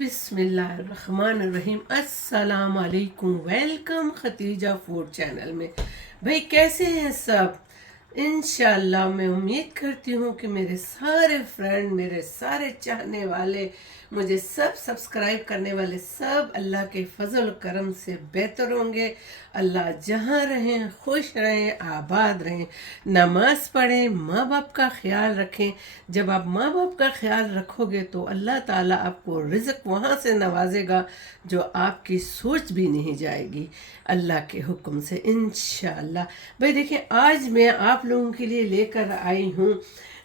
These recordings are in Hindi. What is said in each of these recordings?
बिस्मिल्लाहिर्रहमानिर्रहीम। अस्सलाम वालेकुम। वेलकम खतीजा फूड चैनल में। भाई कैसे हैं सब? इंशाल्लाह मैं उम्मीद करती हूँ कि मेरे सारे फ्रेंड, मेरे सारे चाहने वाले, मुझे सब सब्सक्राइब करने वाले सब अल्लाह के फजल करम से बेहतर होंगे। अल्लाह जहाँ रहें खुश रहें, आबाद रहें, नमाज पढ़ें, माँ बाप का ख्याल रखें। जब आप माँ बाप का ख्याल रखोगे तो अल्लाह ताला आपको रिज़्क वहाँ से नवाजेगा जो आपकी सोच भी नहीं जाएगी, अल्लाह के हुक्म से इंशाअल्लाह। भाई देखिए, आज मैं आप लोगों के लिए लेकर आई हूँ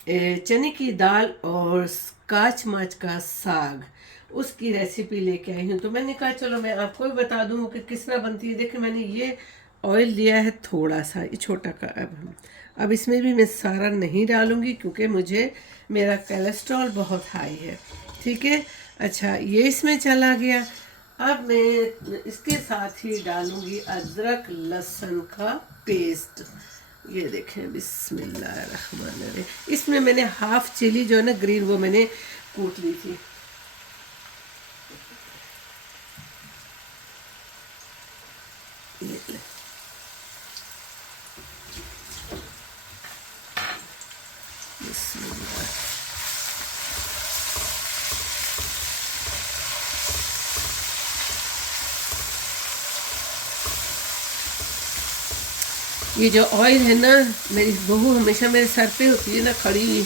चने की दाल और काच माच का साग, उसकी रेसिपी लेके आई हूँ। तो मैंने कहा चलो मैं आपको भी बता दूँ कि किस तरह बनती है। देखिए, मैंने ये ऑयल लिया है थोड़ा सा, ये छोटा का। अब इसमें भी मैं सारा नहीं डालूंगी क्योंकि मुझे मेरा कोलेस्ट्रॉल बहुत हाई है। ठीक है, अच्छा ये इसमें चला गया। अब मैं इसके साथ ही डालूंगी अदरक लहसुन का पेस्ट। ये देखें, बिस्मिल्लाहिर्रहमानिर्रहीम। इसमें मैंने हाफ चिली जो है ना ग्रीन, वो मैंने कूट ली थी। ये ले। बिस्मिल्लाह। ये जो ऑयल है ना, मेरी बहू हमेशा मेरे सर पे होती है ना खड़ी हुई,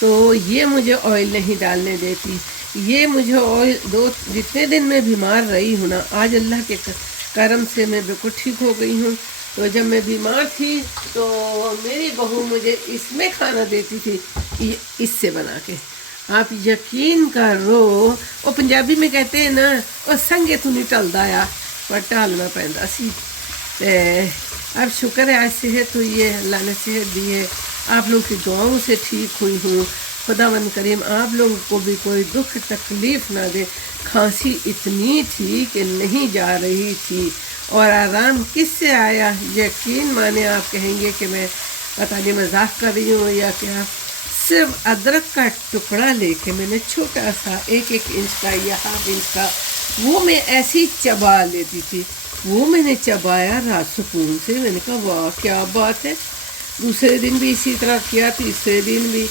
तो ये मुझे ऑयल नहीं डालने देती। ये मुझे ऑयल जितने दिन मैं बीमार रही हूँ ना, आज अल्लाह के करम से मैं बिल्कुल ठीक हो गई हूँ। तो जब मैं बीमार थी तो मेरी बहू मुझे इसमें खाना देती थी, इससे बना के। आप यकीन करो, वो पंजाबी में कहते हैं ना, वो संगे तू नहीं टलदा आ, पर टालना पैंदा सी। अब शुक्र है आज सेहत हुई है, अल्लाह ने सेहत दी है, आप लोगों की दुआओं से ठीक हुई हूँ। खुदावंद करीम आप लोगों को भी कोई दुख तकलीफ़ ना दे। खांसी इतनी थी कि नहीं जा रही थी, और आराम किससे आया? यकीन माने आप कहेंगे कि मैं पता नहीं मजाक कर रही हूँ या क्या। सिर्फ अदरक का टुकड़ा लेके मैंने छोटा सा 1-1 इंच का या हाफ इंच का, वो मैं ऐसी चबा लेती थी। वो मैंने चबाया रात सुकून से। मैंने कहा वाह क्या बात है। दूसरे दिन भी इसी तरह किया, तीसरे दिन भी।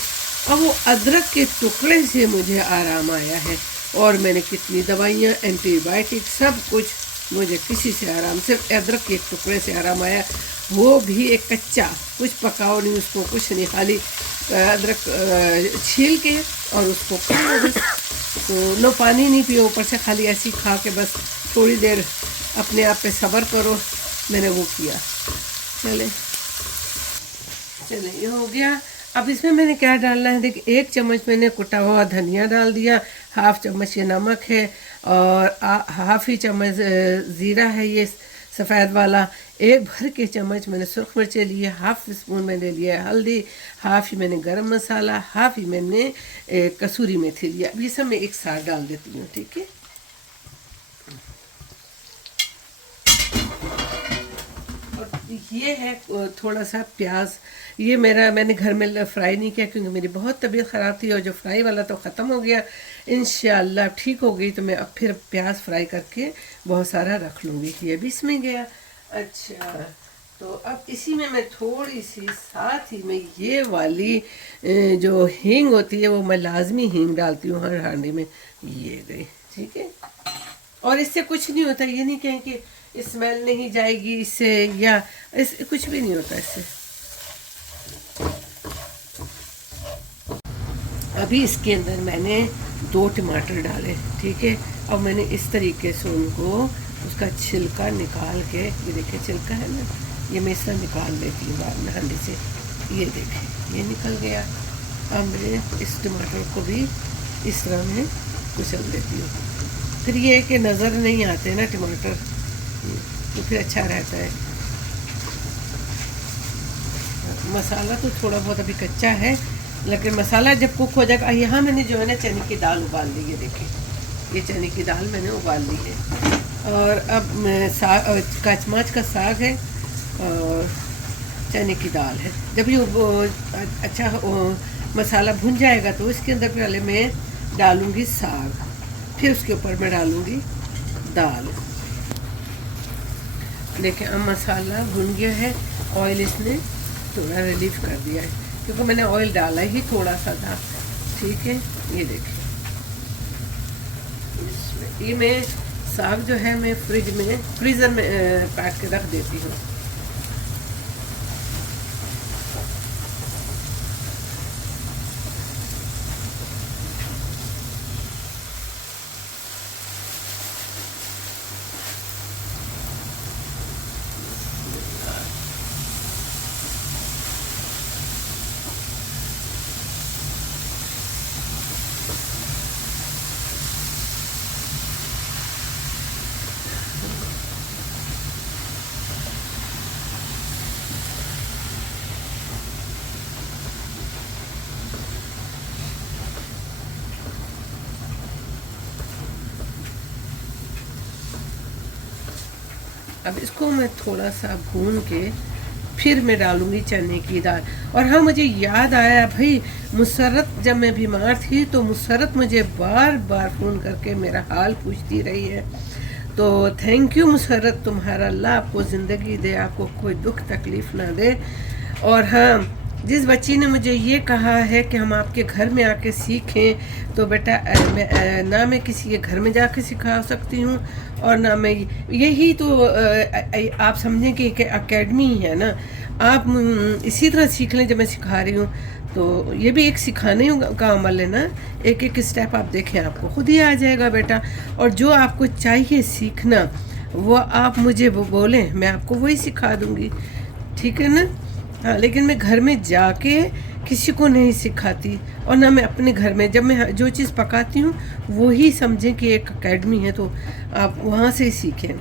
अब वो अदरक के टुकड़े से मुझे आराम आया है। और मैंने कितनी दवाइयाँ, एंटीबायोटिक, सब कुछ, मुझे किसी से आराम, सिर्फ अदरक के टुकड़े से आराम आया। वो भी एक कच्चा, कुछ पकाओ नहीं उसको, कुछ नहीं, खाली अदरक छील के और उसको खाओ बस। तो नो पानी नहीं पियो, ऊपर से खाली ऐसी खा के बस थोड़ी देर अपने आप पे सब्र करो। मैंने वो किया। चले ये हो गया। अब इसमें मैंने क्या डालना है, देखिए 1 चम्मच मैंने कुटा हुआ धनिया डाल दिया, हाफ चम्मच ये नमक है, और हाफ ही चम्मच ज़ीरा है ये सफ़ेद वाला। 1 भर के चम्मच मैंने सुरख मिर्चें लिए, हाफ स्पून मैंने लिया है हल्दी, हाफ ही मैंने गरम मसाला, हाफ ही मैंने कसूरी मेथी लिया। अब ये सब मैं एक साथ डाल देती हूँ। ठीक है, ये है थोड़ा सा प्याज। ये मैंने घर में फ्राई नहीं किया क्योंकि मेरी बहुत तबीयत ख़राब थी, और जो फ्राई वाला तो ख़त्म हो गया। इंशाअल्लाह ठीक हो गई तो मैं अब फिर प्याज फ्राई करके बहुत सारा रख लूँगी। ये भी इसमें गया। अच्छा, तो अब इसी में मैं थोड़ी सी साथ ही में ये वाली जो हींग होती है, वो मैं लाजमी हींग डालती हूँ हर हांडी में। ये गई। ठीक है, और इससे कुछ नहीं होता, ये नहीं कहें कि स्मेल नहीं जाएगी इससे, या कुछ भी नहीं होता इससे। अभी इसके अंदर मैंने 2 टमाटर डाले। ठीक है, अब मैंने इस तरीके से उनको, उसका छिलका निकाल के, ये देखिए छिलका है ना, ये मैं इसका निकाल लेती हूँ बाद में हांडी से। ये देखें, ये निकल गया। अब मैं इस टमाटर को भी इस तरह में कुचल देती हूँ। फिर ये कि नज़र नहीं आते ना टमाटर, तो फिर अच्छा रहता है। मसाला तो थोड़ा बहुत अभी कच्चा है, लेकिन मसाला जब कुक हो जाएगा। यहाँ मैंने जो है ना चने की दाल उबाल ली है। देखिए, ये चने की दाल मैंने उबाल ली है। और अब काचमाच का साग है और चने की दाल है। जब ये अच्छा मसाला भुन जाएगा तो इसके अंदर पहले मैं डालूँगी साग। फिर उसके ऊपर मैं डालूँगी दाल। देखिए अब मसाला भुन गया है, ऑयल इसने थोड़ा रिलीव कर दिया है क्योंकि मैंने ऑयल डाला ही थोड़ा सा था। ठीक है, ये देखिए ये मैं साग जो है मैं फ्रीज़र में पैक के रख देती हूँ। अब इसको मैं थोड़ा सा भून के फिर मैं डालूंगी चने की दाल। और हाँ, मुझे याद आया भाई, मुसर्रत जब मैं बीमार थी तो मुसर्रत मुझे बार बार फ़ोन करके मेरा हाल पूछती रही है। तो थैंक यू मुसर्रत, तुम्हारा अल्लाह आपको ज़िंदगी दे, आपको कोई दुख तकलीफ़ ना दे। और हाँ, जिस बच्ची ने मुझे ये कहा है कि हम आपके घर में आके सीखें, तो बेटा ना मैं किसी के घर में जाके सिखा सकती हूँ और ना मैं यही तो आप समझें कि एक एकेडमी है ना, आप इसी तरह सीख लें जब मैं सिखा रही हूँ। तो ये भी एक सिखाने का अमल है ना, एक एक स्टेप आप देखें आपको खुद ही आ जाएगा बेटा। और जो आपको चाहिए सीखना वो आप मुझे वो बोलें, मैं आपको वही सिखा दूँगी, ठीक है ना। हाँ, लेकिन मैं घर में जाके किसी को नहीं सिखाती, और ना मैं अपने घर में जब मैं जो चीज़ पकाती हूँ वही समझें कि एक एकेडमी है, तो आप वहाँ से सीखें,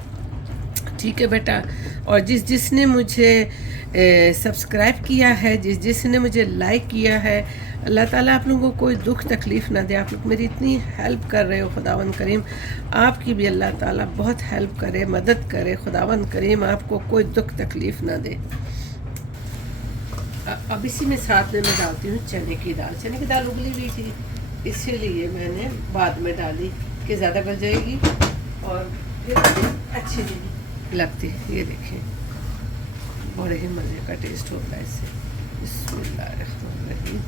ठीक है बेटा। और जिसने मुझे सब्सक्राइब किया है, जिसने मुझे लाइक किया है, अल्लाह ताला आप लोगों को कोई दुख तकलीफ़ ना दे। आप लोग मेरी इतनी हेल्प कर रहे हो, खुदावंद करीम आपकी भी अल्लाह ताला बहुत हेल्प करे, मदद करे, खुदावंद करीम आपको कोई दुख तकलीफ़ ना दे। अब इसी में साथ में मैं डालती हूँ चने की दाल। चने की दाल उबली हुई थी, इसीलिए मैंने बाद में डाली कि ज़्यादा गल जाएगी और फिर अच्छी नहीं लगती। ये देखिए बड़े ही मज़े का टेस्ट होता है इससे। बिस्मिल्लाहिर्रहमानिर्रहीम।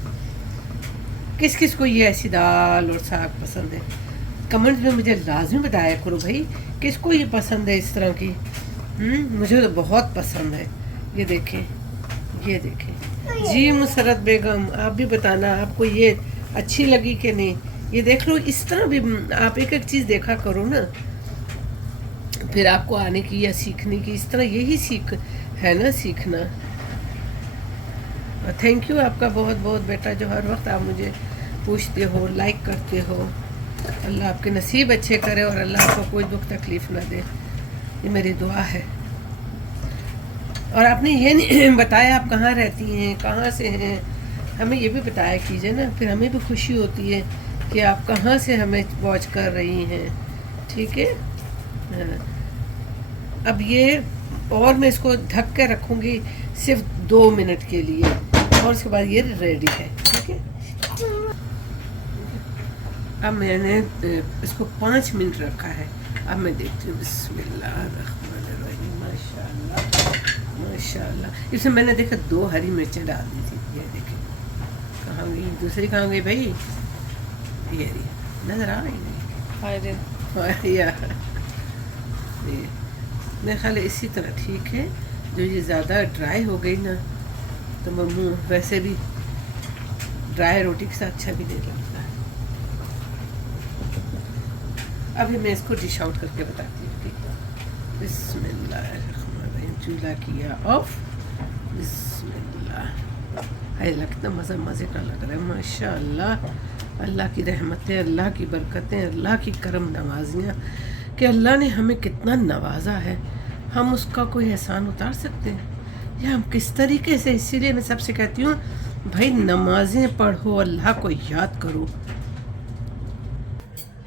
किस किस को ये ऐसी दाल और साग पसंद है, कमेंट्स में मुझे लाजमी बताया करो भाई, किसको ये पसंद है इस तरह की। मुझे तो बहुत पसंद है। ये देखें, ये देखें जी मुसर्रत बेगम, आप भी बताना आपको ये अच्छी लगी कि नहीं। ये देख लो, इस तरह भी आप एक एक चीज़ देखा करो ना, फिर आपको आने की या सीखने की, इस तरह यही सीख है ना, सीखना। थैंक यू आपका बहुत बहुत बेटा, जो हर वक्त आप मुझे पूछते हो, लाइक करते हो। अल्लाह आपके नसीब अच्छे करे और अल्लाह आपको कोई दुख तकलीफ़ ना दे, ये मेरी दुआ है। और आपने ये नहीं बताया आप कहाँ रहती हैं, कहाँ से हैं, हमें ये भी बताया कीजिए ना, फिर हमें भी खुशी होती है कि आप कहाँ से हमें वॉच कर रही हैं, ठीक है। हाँ। अब ये और मैं इसको ढक के रखूँगी सिर्फ 2 मिनट के लिए, और उसके बाद ये रेडी है, ठीक है। अब मैंने इसको 5 मिनट रखा है। अब मैं देखती हूँ। बिस्मिल्लाहिर्रहमानिर्रहीम। माशाल्लाह माशाल्लाह। इसमें मैंने देखा 2 हरी मिर्चें डाल दी थी। ये देखें कहाँ गई दूसरी, कहाँ गई भाई, ये रही, नज़र आ रही या मेरे ख्याल इसी तरह ठीक है। जो ये ज़्यादा ड्राई हो गई ना तो मुँह वैसे भी ड्राई रोटी के साथ अच्छा भी नहीं लगता है। अभी मैं इसको डिश आउट करके बताती हूँ, ठीक है। बिस्मिल्लाहिर्रहमानिर्रहीम। चूल्हा किया ऑफ। बिस्मिल्लाह। है लगता मज़े का लग रहा है माशाअल्लाह। अल्लाह की रहमतें, अल्लाह की बरकतें, अल्लाह की करम नवाजियाँ कि अल्लाह ने हमें कितना नवाजा है, हम उसका कोई एहसान उतार सकते हैं या हम किस तरीके से। इसीलिए मैं सबसे कहती हूँ भाई नमाजें पढ़ो, अल्लाह को याद करो।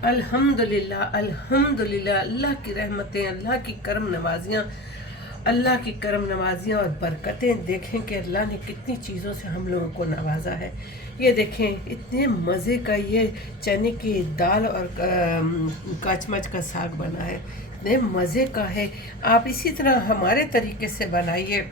अल्हम्दुलिल्लाह अल्हम्दुलिल्लाह, अल्लाह की रहमतें, अल्लाह की करम नवाजियाँ अल्लाह की करम नवाजियाँ और बरकतें देखें कि अल्लाह ने कितनी चीज़ों से हम लोगों को नवाजा है। ये देखें इतने मज़े का ये चने की दाल और कचमच का साग बना है, इतने मज़े का है। आप इसी तरह हमारे तरीके से बनाइए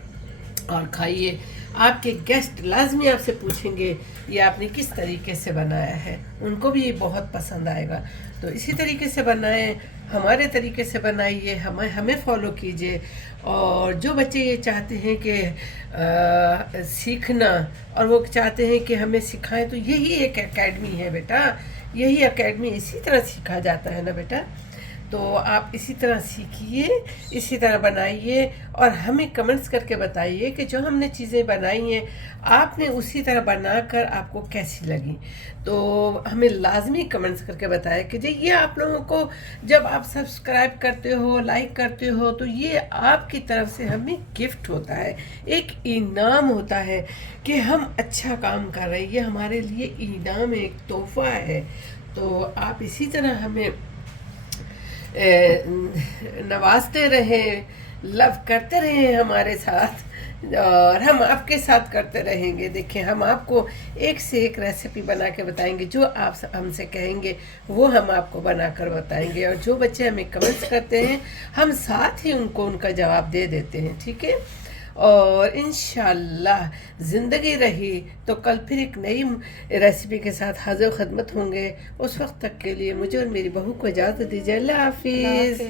और खाइए। आपके गेस्ट लाजमी आपसे पूछेंगे ये आपने किस तरीके से बनाया है, उनको भी ये बहुत पसंद आएगा। तो इसी तरीके से बनाएं, हमारे तरीके से बनाइए, हमें फॉलो कीजिए। और जो बच्चे ये चाहते हैं कि सीखना और वो चाहते हैं कि हमें सिखाएं, तो यही एक एकेडमी है बेटा, यही एकेडमी इसी तरह सीखा जाता है ना बेटा। तो आप इसी तरह सीखिए, इसी तरह बनाइए और हमें कमेंट्स करके बताइए कि जो हमने चीज़ें बनाई हैं आपने उसी तरह बनाकर आपको कैसी लगी। तो हमें लाजमी कमेंट्स करके बताएं कि जी ये आप लोगों को जब आप सब्सक्राइब करते हो, लाइक करते हो, तो ये आपकी तरफ से हमें गिफ्ट होता है, एक इनाम होता है कि हम अच्छा काम कर रहे हैं। ये हमारे लिए इनाम है, एक तोहफा है। तो आप इसी तरह हमें नवाजते रहें, लव करते रहें हमारे साथ और हम आपके साथ करते रहेंगे। देखिए हम आपको एक से एक रेसिपी बना के बताएंगे, जो आप हमसे कहेंगे वो हम आपको बनाकर बताएंगे। और जो बच्चे हमें कमेंट्स करते हैं हम साथ ही उनको उनका जवाब दे देते हैं, ठीक है। और इंशाल्लाह ज़िंदगी रही तो कल फिर एक नई रेसिपी के साथ हाजिर खिदमत होंगे। उस वक्त तक के लिए मुझे और मेरी बहू को इजाज़त दीजिए। अल्लाह हाफिज़।